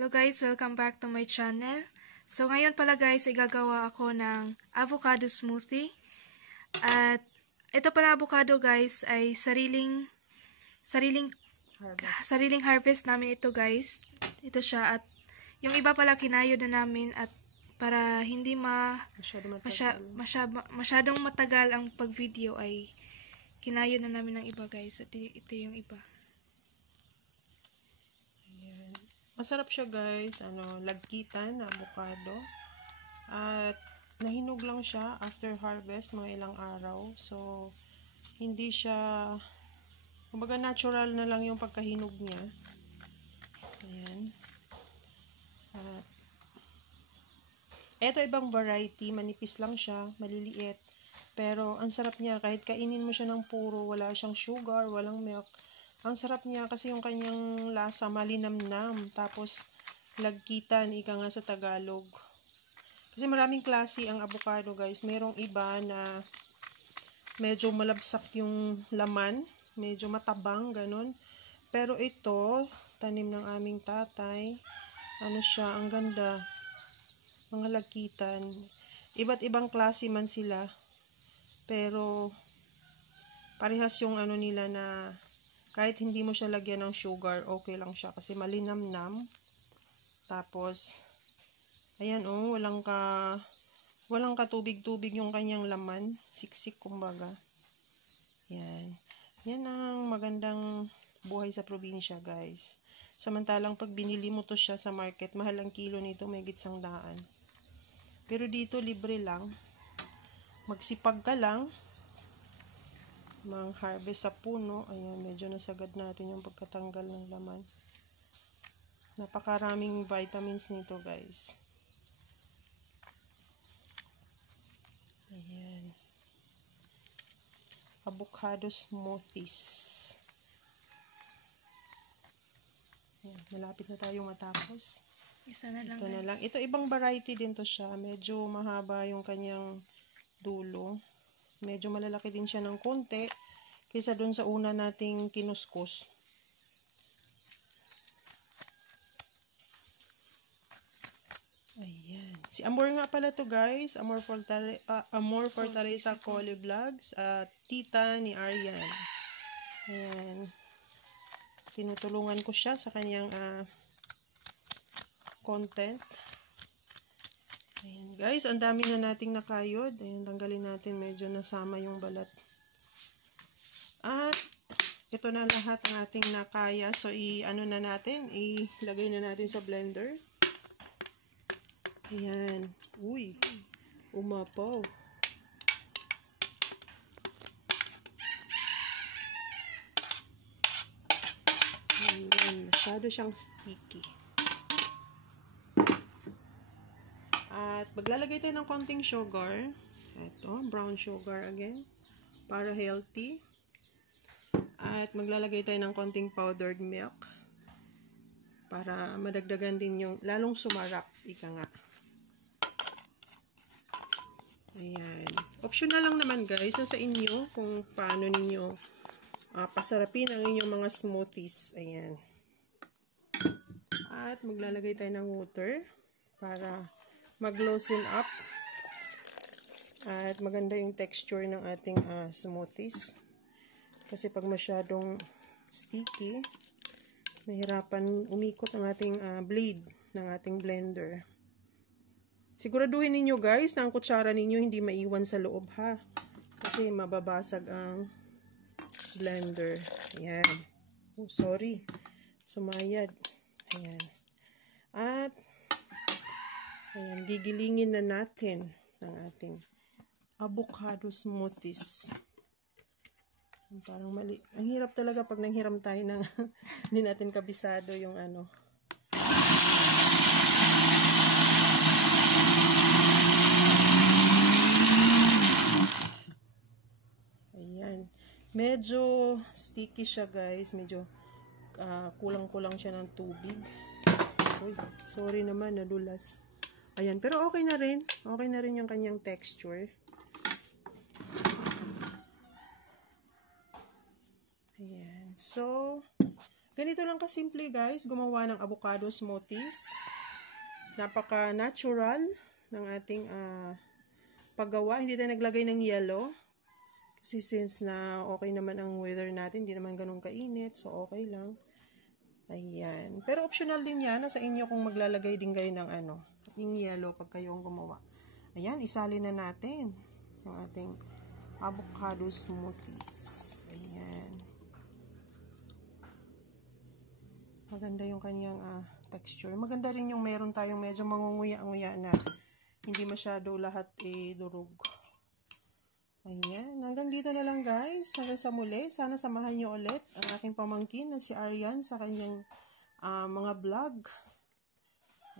Hello guys, welcome back to my channel. So ngayon pala guys, igagawa ako ng avocado smoothie. At ito pala avocado guys ay sariling harvest namin ito guys. Ito siya at yung iba pala kinayo na namin at para hindi masyadong matagal ang pag-video ay kinayo na namin ng iba guys. At ito yung iba. Masarap siya guys, lagkitan na avocado. At nahinog lang siya after harvest, mga ilang araw. So, hindi siya, kumbaga natural na lang yung pagkahinog niya. Ayan. At, eto ibang variety, manipis lang siya, maliliit. Pero, ang sarap niya, kahit kainin mo siya ng puro, wala siyang sugar, walang milk. Ang sarap niya kasi yung kanyang lasa malinamnam. Tapos, lagkitan, ika nga sa Tagalog. Kasi maraming klase ang avocado guys. Merong iba na medyo malabsak yung laman. Medyo matabang, ganun. Pero ito, tanim ng aming tatay. Ano siya, ang ganda. Mga lagkitan. Iba't ibang klase man sila. Pero, parehas yung ano nila na kahit hindi mo siya lagyan ng sugar, okay lang siya kasi malinamnam. Tapos, ayan walang katubig-tubig yung kanyang laman. Siksik kumbaga. Yan. Yan ang magandang buhay sa probinsya guys. Samantalang pag binili mo to siya sa market, mahal ang kilo nito, may higit 100. Pero dito libre lang. Magsipag ka lang. Mang-harvest sa puno. Ayan, medyo nasagad natin yung pagkatanggal ng laman. Napakaraming vitamins nito, guys. Ayan. Avocado smoothies. Ayan, malapit na tayong matapos. Isa na lang. Ito na lang. Ito ibang variety din to siya. Medyo mahaba yung kanyang dulo. Medyo malalaki din siya ng konti kaysa dun sa una nating kinuskus. Ayan. Si Amor nga pala to guys. Amor Fortaleza Coli Vlogs. Tita ni Arian. Ayan. Tinutulungan ko siya sa kanyang content. Ayan guys, ang dami na nating nakayod. Ayan, tanggalin natin, medyo nasama yung balat. At ito na lahat ang ating nakaya. So ilagay na natin sa blender. Ayan. Uy, umapaw. Ayan, masyado siyang sticky. At maglalagay tayo ng konting sugar. Ito, brown sugar again. Para healthy. At maglalagay tayo ng konting powdered milk. Para madagdagan din yung, lalong sumarap. Ika nga. Ayan. Optional lang naman guys. Sa inyo kung paano ninyo pasarapin ang inyong mga smoothies. Ayan. At maglalagay tayo ng water. Para mag-loosen up at maganda yung texture ng ating smoothies. Kasi pag masyadong sticky, mahirapan umikot ang ating blade ng ating blender. Siguraduhin ninyo guys na ang kutsara ninyo hindi maiwan sa loob ha. Kasi mababasag ang blender. Ayan. Oh, sorry. Sumayad. Ayan. At ayan, gigilingin na natin ang ating avocado smoothies. Parang mali. Ang hirap talaga pag nanghiram tayo ng hindi natin kabisado yung ano. Ayan. Medyo sticky siya guys. Medyo kulang-kulang siya ng tubig. Uy, sorry naman, nadulas. Ayan, pero okay na rin. Okay na rin yung kanyang texture. Ayan. So, Ganito lang kasimple guys, gumawa ng avocado smoothies. Napaka-natural ng ating paggawa. Hindi tayo naglagay ng yellow. Kasi since na okay naman ang weather natin, hindi naman ganun kainit, so okay lang. Ayan. Pero optional din yan. Nasa inyo kung maglalagay din kayo ng yung yellow pag kayo ang gumawa. Ayan, isalin na natin yung ating avocado smoothies. Ayan. Maganda yung kanyang texture. Maganda rin yung meron tayong medyo mangunguya-nguya na hindi masyado lahat durog. Ayan. Hanggang dito na lang guys. Hanggang sa muli. Sana samahan nyo ulit ang aking pamangkin na si Arian sa kanyang mga vlog.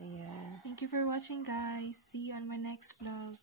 Ayan. Thank you for watching guys. See you on my next vlog.